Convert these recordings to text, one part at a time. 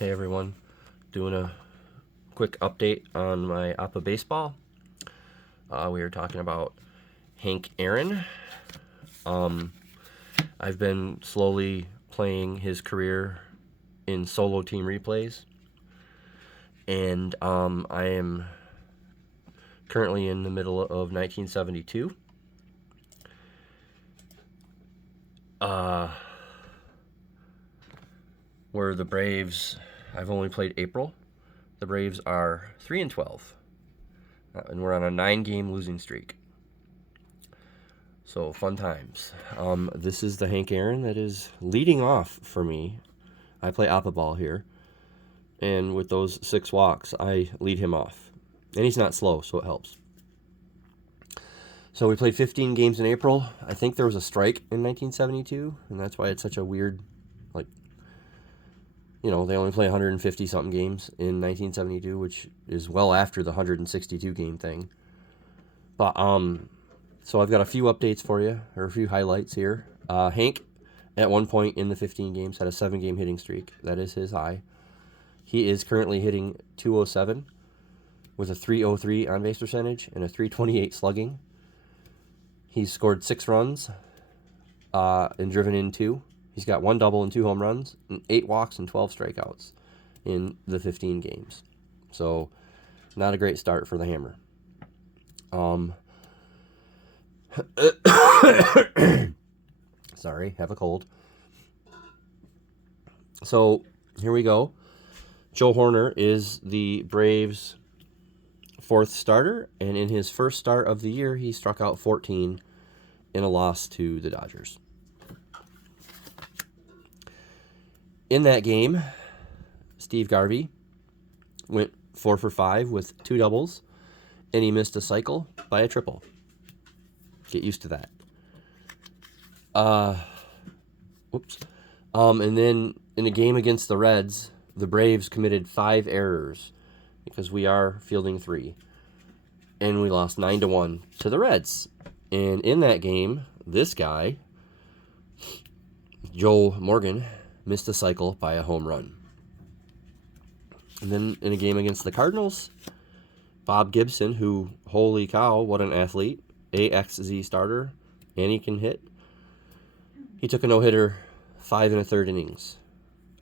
Hey everyone, doing a quick update on my Appa baseball. We were talking about Hank Aaron. I've been slowly playing his career in solo team replays, and I am currently in the middle of 1972. Where the Braves, I've only played April. The Braves are 3-12, and we're on a 9-game losing streak. So fun times. This is the Hank Aaron that is leading off for me. I play Appa ball here, and with those 6 walks, I lead him off. And he's not slow, so it helps. So we played 15 games in April. I think there was a strike in 1972, and that's why it's such a weird, they only play 150-something games in 1972, which is well after the 162-game thing. But, so I've got a few updates for you, or a few highlights here. Hank, at one point in the 15 games, had a 7-game hitting streak. That is his high. He is currently hitting .207 with a .303 on-base percentage and a .328 slugging. He's scored 6 runs and driven in 2. He's got 1 double and 2 home runs, and 8 walks and 12 strikeouts in the 15 games. So, not a great start for the Hammer. Sorry, have a cold. So, here we go. Joe Hoerner is the Braves' 4th starter, and in his first start of the year, he struck out 14 in a loss to the Dodgers. In that game, Steve Garvey went 4 for 5 with 2 doubles, and he missed a cycle by a triple. Get used to that. And then in a game against the Reds, the Braves committed 5 errors because we are fielding 3. And we lost 9-1 to the Reds. And in that game, this guy, Joe Morgan, missed a cycle by a home run. And then in a game against the Cardinals, Bob Gibson, who, holy cow, what an athlete, AXZ starter, and he can hit. He took a no-hitter 5 1/3 innings,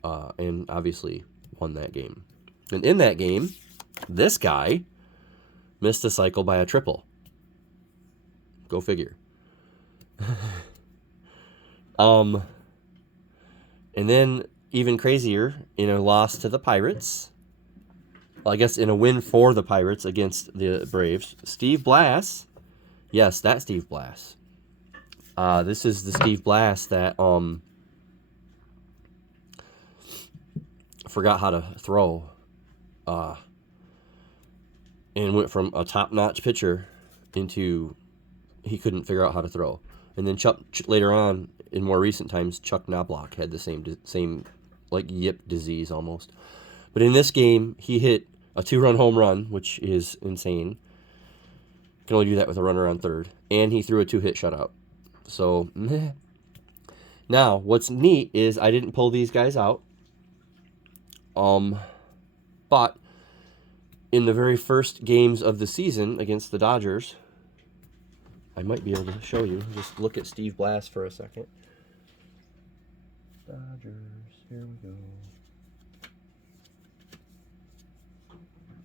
and obviously won that game. And in that game, this guy missed a cycle by a triple. Go figure. And then, even crazier, in a loss to the Pirates, well, I guess in a win for the Pirates against the Braves, Steve Blass, yes, that Steve Blass. This is the Steve Blass that forgot how to throw and went from a top-notch pitcher into he couldn't figure out how to throw. And then later on, in more recent times, Chuck Knobloch had the same like yip disease almost. But in this game, he hit a 2-run home run, which is insane. Can only do that with a runner on third. And he threw a 2-hit shutout. So, meh. Now, what's neat is I didn't pull these guys out. But in the very first games of the season against the Dodgers, I might be able to show you. Just look at Steve Blass for a second. Dodgers, here we go.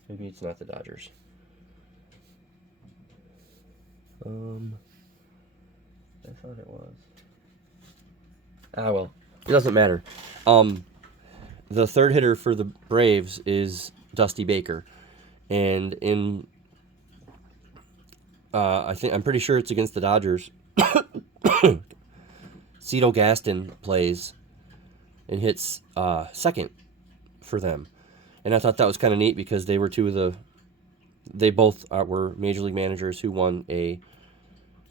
Maybe it's not the Dodgers. I thought it was. Well, it doesn't matter. The third hitter for the Braves is Dusty Baker, and I'm pretty sure it's against the Dodgers. Cito Gaston plays and hits second for them. And I thought that was kind of neat because they were they both were Major League managers who won a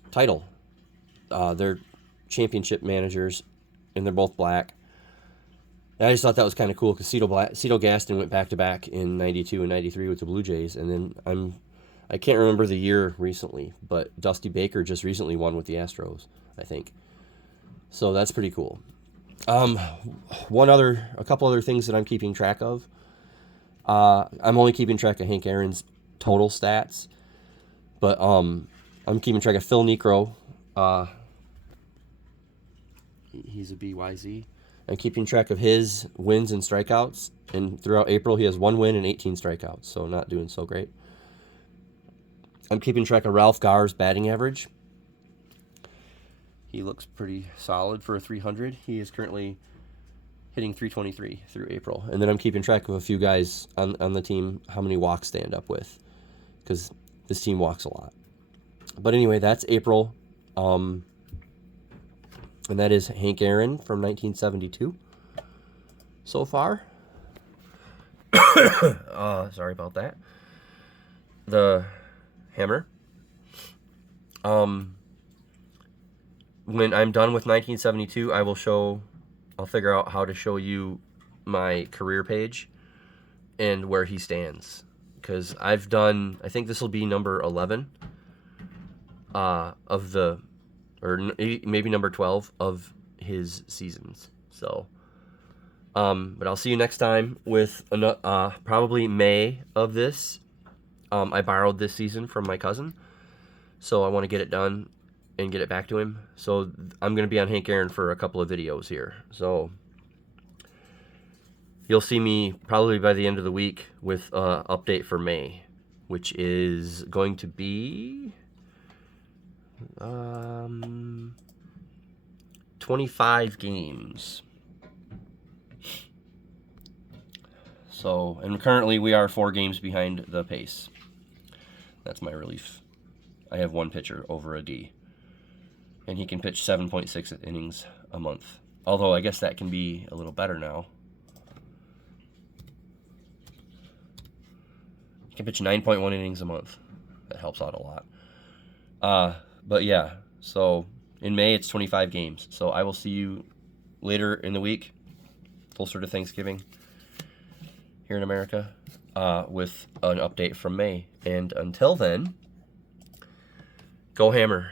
title. They're championship managers, and they're both black. And I just thought that was kind of cool because Cito Gaston went back-to-back in 92 and 93 with the Blue Jays, and then I can't remember the year recently, but Dusty Baker just recently won with the Astros, I think. So that's pretty cool. A couple other things that I'm keeping track of. I'm only keeping track of Hank Aaron's total stats, but I'm keeping track of Phil Niekro. He's a BYZ. I'm keeping track of his wins and strikeouts, and throughout April he has 1 win and 18 strikeouts, so not doing so great. I'm keeping track of Ralph Gar's batting average. He looks pretty solid for a 300. He is currently hitting 323 through April. And then I'm keeping track of a few guys on the team, how many walks they end up with, because this team walks a lot. But anyway, that's April. And that is Hank Aaron from 1972 so far. Sorry about that. The hammer. When I'm done with 1972, I'll figure out how to show you my career page and where he stands. Because I think this will be number 11 maybe number 12 of his seasons. So, but I'll see you next time with probably May of this. I borrowed this season from my cousin, so I want to get it done and get it back to him. So I'm going to be on Hank Aaron for a couple of videos here. So you'll see me probably by the end of the week with an update for May, which is going to be 25 games. So, and currently we are 4 games behind the pace. That's my relief. I have 1 pitcher over a D. And he can pitch 7.6 innings a month. Although I guess that can be a little better now. He can pitch 9.1 innings a month. That helps out a lot. But yeah, so in May it's 25 games. So I will see you later in the week, closer to Thanksgiving here in America, with an update from May. And until then, go Hammer.